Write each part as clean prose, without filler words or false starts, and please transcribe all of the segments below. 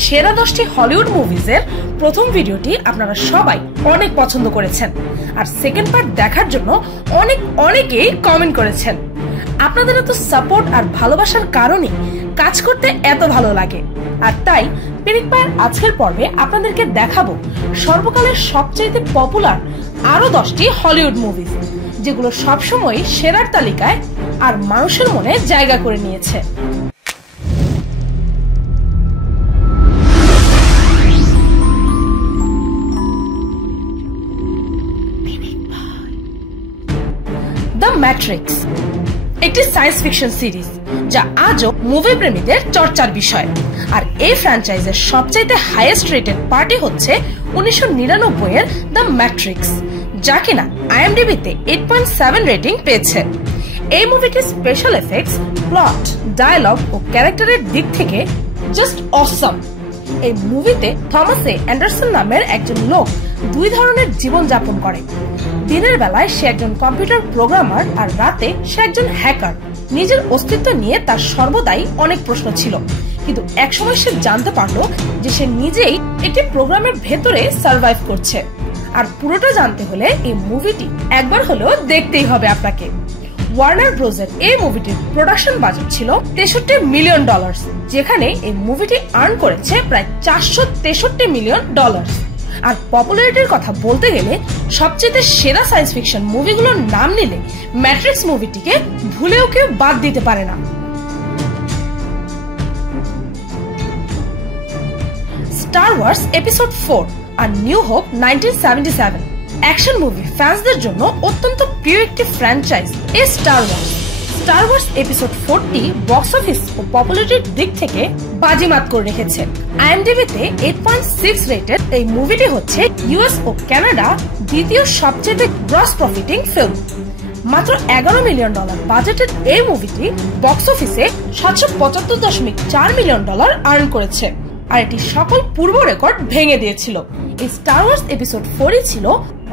সেরা 10টি হলিউড মুভিজের প্রথম ভিডিওটি আপনারা সবাই অনেক পছন্দ করেছেন, আর সেকেন্ড পার্ট দেখার জন্য অনেকেই কমেন্ট করেছেন। আপনাদের এত সাপোর্ট আর ভালোবাসার কারণে কাজ করতে এত ভালো লাগে। আর তাই পিনিক পায়ের আজকের পর্বে আপনাদেরকে দেখাবো সর্বকালের সবচেয়ে পপুলার আরো 10টি হলিউড মুভি, যেগুলো সবসময় সেরার তালিকায় আর মানুষের মনে জায়গা করে নিয়েছে। দ্য ম্যাট্রিক্স একটি সায়েন্স ফিকশন সিরিজ, যা আজও মুভি প্রেমীদের চর্চার বিষয়। আর এই ফ্র্যাঞ্চাইজের সবচাইতে হাইয়েস্ট রেটেড পার্টি হচ্ছে 1999 এর দ্য ম্যাট্রিক্স, যা কিনা IMDb-তে 8.7 রেটিং পেয়েছে। এই মুভিটির স্পেশাল এফেক্টস, প্লট, ডায়ালগ ও ক্যারেক্টারের দিক থেকে জাস্ট অসম। এই মুভিতে থমাস এ অ্যান্ডারসন নামের একজন লোক দুই ধরনের জীবন যাপন করে। দিনের বেলায় সে একজন কম্পিউটার প্রোগ্রামার, আর রাতে সে একজন হ্যাকার। নিজের অস্তিত্ব নিয়ে তার সর্বদাই অনেক প্রশ্ন ছিল, কিন্তু একসময় সে জানতে পারলো যে সে নিজেই একটি প্রোগ্রামের ভেতরে সার্ভাইভ করছে। আর পুরোটা জানতে হলে এই মুভিটি একবার হলেও দেখতেই হবে আপনাকে। ওয়ার্নার ব্রোজের এই মুভিটির প্রোডাকশন বাজেট ছিল $63 মিলিয়ন, যেখানে এই মুভিটি আর্ন করেছে প্রায় $463 মিলিয়ন। আর পপুলারিটির কথা বলতে গেলে সবচেয়ে সেরা সায়েন্স ফিকশন মুভিগুলোর নাম নিলে ম্যাট্রিক্স মুভিটিকে ভুলেও কেউ বাদ দিতে পারে না। স্টার ওয়ার্স এপিসোড 4 আর নিউ হোপ 1977 অ্যাকশন মুভি ফ্যান্সদের জন্য অত্যন্ত প্রিয় একটি ফ্র্যাঞ্চাইজ এই স্টার ওয়ার্স এপিসোড 4টি বক্স অফিস ও পপুলারিটির দিক থেকে বাজিমাত করে রেখেছে। IMDb-তে 8.6 রেটেড এই মুভিটি হচ্ছে US ও কানাডা দ্বিতীয় সবচেয়ে গ্রস প্রফিটিং ফিল্ম। মাত্র $11 মিলিয়ন বাজেটের এই মুভিটি বক্স অফিসে $775.4 মিলিয়ন আর্ন করেছে, আর এটি সকল পূর্ব রেকর্ড ভেঙে দিয়েছিল। এই স্টার ওয়ার্স এপিসোড 4ই ছিল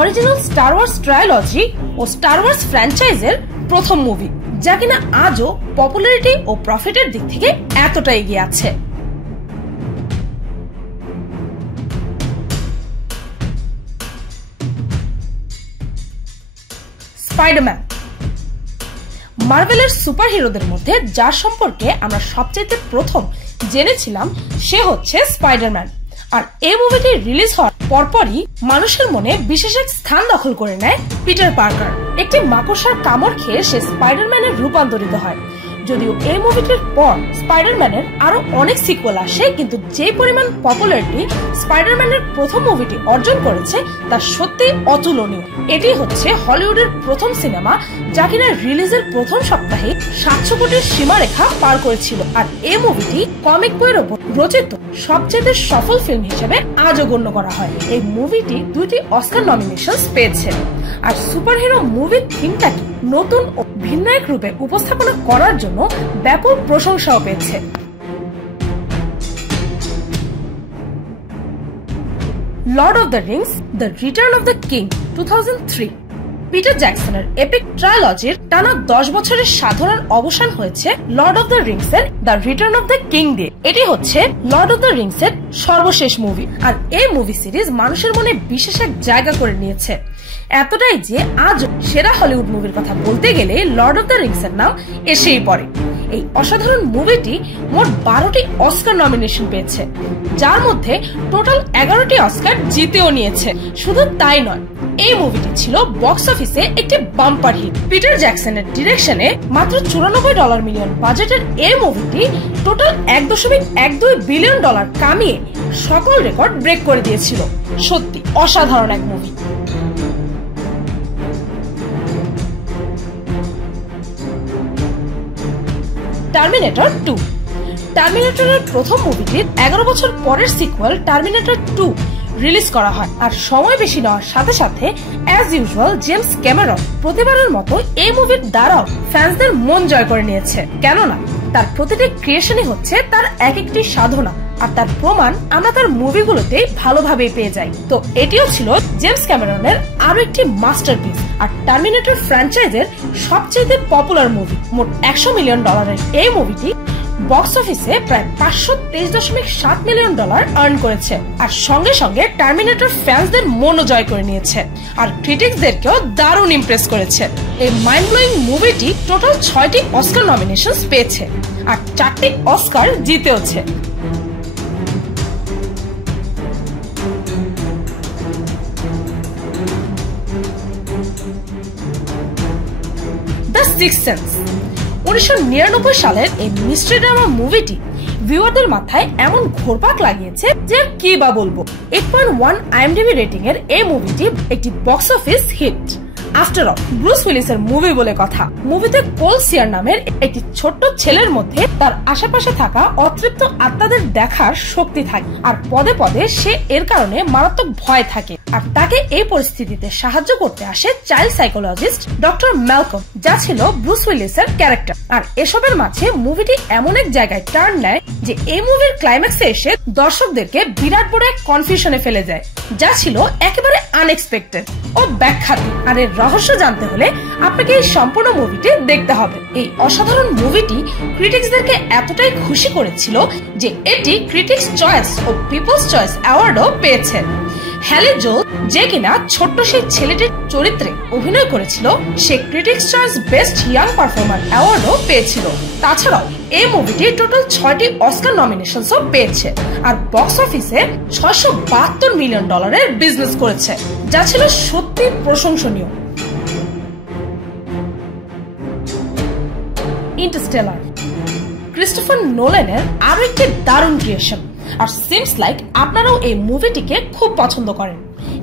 অরিজিনাল স্টার ওয়ার্স ট্রায়োলজি ও স্টার ওয়ার্স ফ্র্যাঞ্চাইজের প্রথম মুভি, যা কিনা আজও পপুলারিটি ও প্রফিটের দিক থেকে এতটা এগিয়ে আছে। স্পাইডারম্যান মার্ভেলের সুপার হিরোদের মধ্যে যার সম্পর্কে আমরা সবচেয়ে প্রথম জেনেছিলাম সে হচ্ছে স্পাইডারম্যান। আর এই মুভিটি রিলিজ হওয়ার পরপরই মানুষের মনে বিশেষ এক স্থান দখল করে নেয় পিটার পার্কার। একটি মাকড়সার কামড় খেয়ে সে স্পাইডারম্যানে রূপান্তরিত হয়। যদিও এই মুভিটির পর স্পাইডারম্যানের আরো অনেক সিকুয়েল আসে, কিন্তু যে পরিমাণ পপুলারিটি স্পাইডারম্যানের প্রথম মুভিটি অর্জন করেছে তা সত্যি অতুলনীয়। এটি হচ্ছে হলিউডের প্রথম সিনেমা যা কিনা রিলিজের প্রথম সপ্তাহে 700 কোটির সীমারেখা পার করেছিল। আর এই মুভিটি কমিক বইয়ের ওপর রচিত সবচেয়ে সফল ফিল্ম হিসেবে আজও গণ্য করা হয়। এই মুভিটি 2টি অস্কার নমিনেশন পেয়েছে। আর সুপারহিরো মুভির থিমটাকে নতুন ও ভিন্ন এক রূপে উপস্থাপনা করার জন্য ব্যাপক প্রশংসাও পেয়েছে। Lord of the Rings the Return of the King 2003 Peter জ্যাকসনের এপিক ট্রায়োলজির টানা 10 বছরের সাধনার অবসান হয়েছে লর্ড অফ দ্য রিংস এর the Return of the King দিয়ে। এটি হচ্ছে লর্ড অফ দ্য রিংস এর সর্বশেষ মুভি, আর এই মুভি সিরিজ মানুষের মনে বিশেষ এক জায়গা করে নিয়েছে। এতটাই যে আজ সেরা হলিউড মুভির কথা বলতে গেলে লর্ড অফ দ্য রিংস এর নাম এসেই পড়ে। এই অসাধারণ মুভিটি মোট 12টি অস্কার নমিনেশন পেয়েছে, যার মধ্যে টোটাল 11টি অস্কার জিতেও নিয়েছে। শুধু তাই নয়, এই মুভিটি ছিল বক্স অফিসে একটি বাম্পার হিট। পিটার জ্যাকসনের ডিরেকশনে মাত্র $94 মিলিয়ন বাজেটের এই মুভিটি টোটাল $1.12 বিলিয়ন কামিয়ে সকল রেকর্ড ব্রেক করে দিয়েছিল। সত্যি অসাধারণ এক মুভি। টার্মিনেটর 2 টার্মিনেটরের প্রথম মুভিটির 11 বছর পরের সিকুয়েল টার্মিনেটর 2 রিলিজ করা হয়। আর সময় বেশি নেওয়ার সাথে সাথে অ্যাজ ইউজুয়াল জেমস ক্যামেরন প্রতিবারের মতো এই মুভির দ্বারাও ফ্যান্সদের মন জয় করে নিয়েছে, কেননা তার প্রতিটি ক্রিয়েশনই হচ্ছে তার এক একটি সাধনা, আর তার প্রমাণ আমরা তার মুভিগুলোতে ভালোভাবেই পেয়ে যাই। তো এটিও ছিল জেমস ক্যামেরনের আরো একটি মাস্টারপিস। আর টার্মিনেটর ফ্র্যাঞ্চাইজের সবচেয়ে পপুলার মুভি, মোট $100 মিলিয়ন এই মুভিটি বক্স অফিসে প্রায় $523.7 মিলিয়ন আর্ন করেছে আর সঙ্গে সঙ্গে টার্মিনেটর ফ্যান্সদের মনও জয় করে নিয়েছে আর ক্রিটিক্সদেরকেও দারুণ ইমপ্রেস করেছে। এই মাইন্ড ব্লোয়িং মুভিটি টোটাল 6টি অস্কার নমিনেশনস পেয়েছে আর 4টি অস্কার জিতেওছে। দ্য সিক্সথ সেন্স 1999 সালের এই মিস্ট্রি ড্রামা মুভিটি ভিউয়ারদের মাথায় এমন ঘোরপাক লাগিয়েছে যে কি বা বলবো। 8.1 IMDb রেটিং এর এই মুভিটি একটি box office hit. After all Bruce উইলিসের মুভি বলে কথা। মুভিতে কোল সিয়ার নামের একটি ছোট্ট ছেলের মধ্যে তার আশেপাশে থাকা অতৃপ্ত আত্মাদের দেখার শক্তি থাকে আর পদে পদে সে এর কারণে মারাত্মক ভয় থাকে আর তাকে এই পরিস্থিতিতে সাহায্য করতে আসে চাইল্ড সাইকোলজিস্ট ডক্টর ম্যালকম, যা ছিল ব্রুস উইলিসের ক্যারেক্টার। আর এসবের মাঝে মুভিটি এমন এক জায়গায় টার্ন নেয় যে এই মুভির ক্লাইম্যাক্সে এসে দর্শকদেরকে বিরাট বড় এক কনফিউশনে ফেলে যায়, যা ছিল একেবারে আনএক্সপেক্টেড ও ব্যাখ্যাতি। আর এর রহস্য জানতে হলে আপনাকে এই সম্পূর্ণ মুভিটি দেখতে হবে। এই অসাধারণ মুভিটি ক্রিটিক্সদেরকে এতটাই খুশি করেছিল যে এটি ক্রিটিক্স চয়েস ও পিপলস চয়েস অ্যাওয়ার্ডও পেয়েছে। হ্যালি জোল, যে কিনা ছোট্ট সেই ছেলেটির চরিত্রে অভিনয় করেছিল, সে critics choice best young performer অ্যাওয়ার্ডও পেয়েছিল। তাছাড়াও এই মুভিটি টোটাল 6টি অস্কার নমিনেশনসও পেয়েছে আর বক্স অফিসে $672 মিলিয়ন বিজনেস করেছে, যা ছিল সত্যি প্রশংসনীয়। ইন্টারস্টেলার ক্রিস্টোফার নোলানের আরো একটি দারুণ ক্রিয়েশন আর সিমস লাইক আপনারাও এই মুভিটিকে খুব পছন্দ করেন,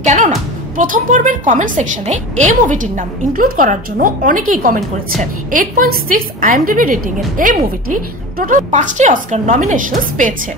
কেননা প্রথম পর্বের কমেন্ট সেকশনে এই মুভিটির নাম ইনক্লুড করার জন্য অনেকেই কমেন্ট করেছেন। 8.6 IMDb রেটিং এর এই মুভিটি টোটাল 5টি অস্কার নমিনেশনস পেয়েছে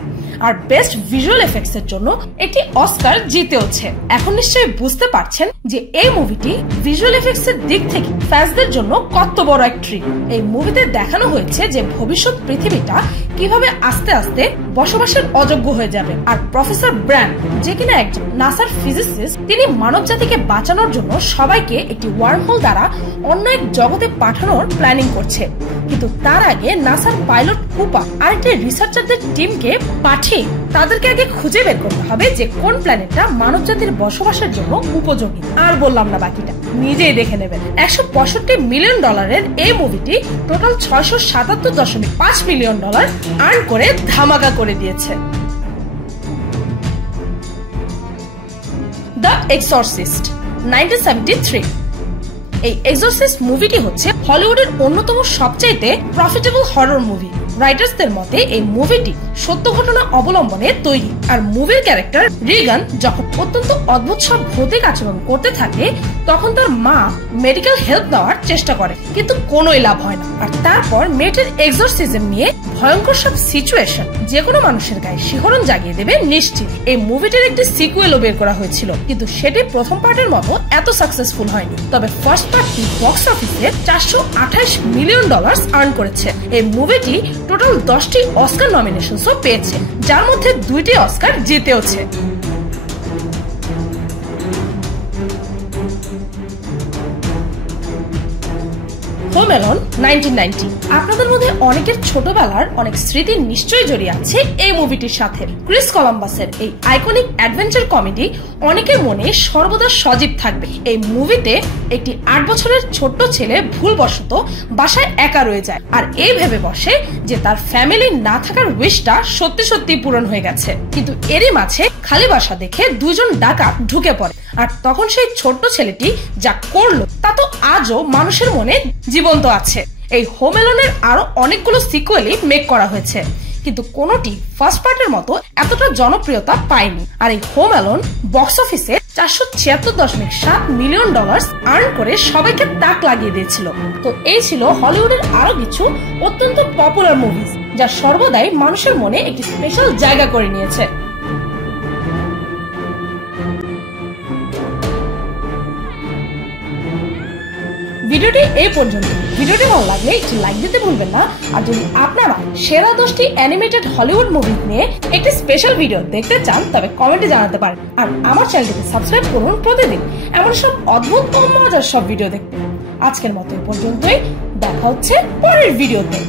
আর বেস্ট ভিজুয়াল এফেক্টস এর জন্য একটি অস্কার জিতেওছে। এখন নিশ্চয়ই বুঝতে পারছেন যে এই মুভিটি ভিজুয়াল এফেক্টস এর দিক থেকে ফ্যান্সদের জন্য কত বড় এক ট্রিট। এই মুভিতে দেখানো হয়েছে যে ভবিষ্যৎ পৃথিবীটা কিভাবে আস্তে আস্তে বসবাসের অযোগ্য হয়ে যাবে আর প্রফেসর ব্র্যান্ড, যে কিনা একজন নাসার ফিজিসিস্ট, তিনি মানব জাতিকে বাঁচানোর জন্য সবাইকে একটি ওয়ার্মহোল দ্বারা অন্য এক জগতে পাঠানোর প্ল্যানিং করছে। কিন্তু তার আগে নাসার পাইলট কুপা আরেকটি রিসার্চারদের টিমকে পাঠিয়ে তাদেরকে আগে খুঁজে বের করতে হবে যে কোন প্ল্যানেটটা মানব জাতির বসবাসের জন্য উপযোগী। আর বললাম না বাকিটা, নিজেই দেখে নেবেন। $165 মিলিয়ন এই মুভিটি টোটাল $677.5 মিলিয়ন আর্ন করে ধামাকা করে দিয়েছে। দ্য এক্সরসিস্ট 1973 এই এক্সরসিস্ট মুভিটি হচ্ছে হলিউডের অন্যতম সবচাইতে প্রফিটেবল হরর মুভি। রাইটার্সদের মতে এই মুভিটি সত্য ঘটনা অবলম্বনে তৈরি আর মুভির ক্যারেক্টার রিগান যখন অত্যন্ত অদ্ভুত সব ভৌতিক আচরণ করতে থাকে তখন তার মা মেডিকেল হেল্প নেওয়ার চেষ্টা করে, কিন্তু কোনোই লাভ হয় না। আর তারপর মেয়েটির এক্সরসিজম নিয়ে ভয়ঙ্কর সব সিচুয়েশন যে কোনো মানুষের গায়ে শিহরণ জাগিয়ে দেবে নিশ্চিত। এই মুভিটির একটি সিকুয়েলও বের করা হয়েছিল, কিন্তু সেটি প্রথম পার্টের মতো এত সাকসেসফুল হয়নি। তবে ফার্স্ট পার্টটি বক্স অফিসে $428 মিলিয়ন আর্ন করেছে। এই মুভিটি টোটাল 10টি অস্কার নমিনেশনসও পেয়েছে, যার মধ্যে 2টি অস্কার জিতেওছে। হোম অ্যালোন 1990 আপনাদের মধ্যে অনেকের ছোটবেলার অনেক স্মৃতি নিশ্চয়ই জড়িয়ে আছে এই মুভিটির সাথে। ক্রিস কলাম্বাসের এই আইকনিক অ্যাডভেঞ্চার কমেডি অনেকের মনে সর্বদা সজীব থাকবে। এই মুভিতে একটি 8 বছরের ছোট্ট ছেলে ভুলবশত বাসায় একা রয়ে যায় আর এই ভেবে বসে যে তার ফ্যামিলি না থাকার উইশটা সত্যি সত্যি পূরণ হয়ে গেছে। কিন্তু এরই মাঝে খালি বাসা দেখে 2 জন ডাকাত ঢুকে পড়ে আর তখন সেই ছোট্ট ছেলেটি যা করলো তা তো আজও মানুষের মনে জীবন্ত আছে। এই হোম অ্যালোনের আরো অনেকগুলো সিকুয়েলই মেক করা হয়েছে, কিন্তু কোনোটি ফার্স্ট পার্টের মতো এতটা জনপ্রিয়তা পায়নি। আর এই হোম অ্যালোন বক্স অফিসে $476.7 মিলিয়ন আর্ন করে সবাইকে তাক লাগিয়ে দিয়েছিল। তো এই ছিল হলিউডের আরো কিছু অত্যন্ত পপুলার মুভিজ যা সর্বদাই মানুষের মনে একটি স্পেশাল জায়গা করে নিয়েছে। ভিডিওটি এই পর্যন্ত। ভিডিওটি ভালো লাগলে একটু লাইক দিতে ভুলবেন না। আর যদি আপনারা সেরা 10টি অ্যানিমেটেড হলিউড মুভি নিয়ে একটি স্পেশাল ভিডিও দেখতে চান তবে কমেন্টে জানাতে পারেন। আর আমার চ্যানেলটিকে সাবস্ক্রাইব করুন প্রতিদিন এমন সব অদ্ভুত ও মজার সব ভিডিও দেখতে। আজকের মতো এই পর্যন্তই, দেখা হচ্ছে পরের ভিডিওতে।